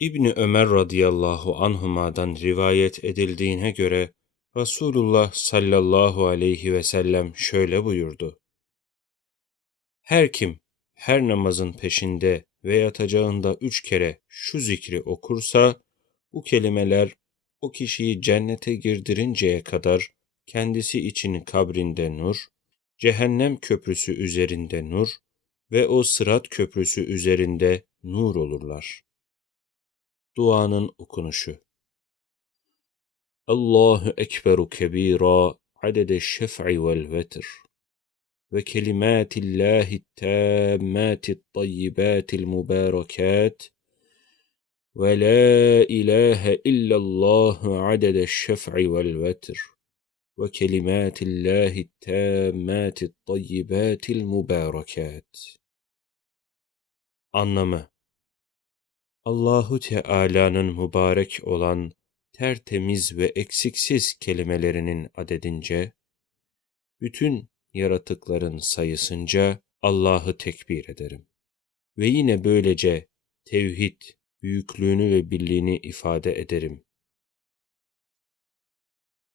İbni Ömer radıyallahu anhuma'dan rivayet edildiğine göre Resulullah sallallahu aleyhi ve sellem şöyle buyurdu. Her kim her namazın peşinde ve yatacağında üç kere şu zikri okursa, bu kelimeler o kişiyi cennete girdirinceye kadar kendisi için kabrinde nur, cehennem köprüsü üzerinde nur ve o sırat köprüsü üzerinde nur olurlar. Duanın okunuşu. Allahu Ekberu kebira adede şef'i vel vetr. Ve kelimatillahi tammati tayyibatil mübarekat ve la ilahe illallah adede şef'i vel vetr. Ve kelimatillahi tammati tayyibatil mübarekat Anlamı Allahu Teala'nın mübarek olan tertemiz ve eksiksiz kelimelerinin adedince, bütün yaratıkların sayısınca Allah'ı tekbir ederim. Ve yine böylece tevhid, büyüklüğünü ve birliğini ifade ederim.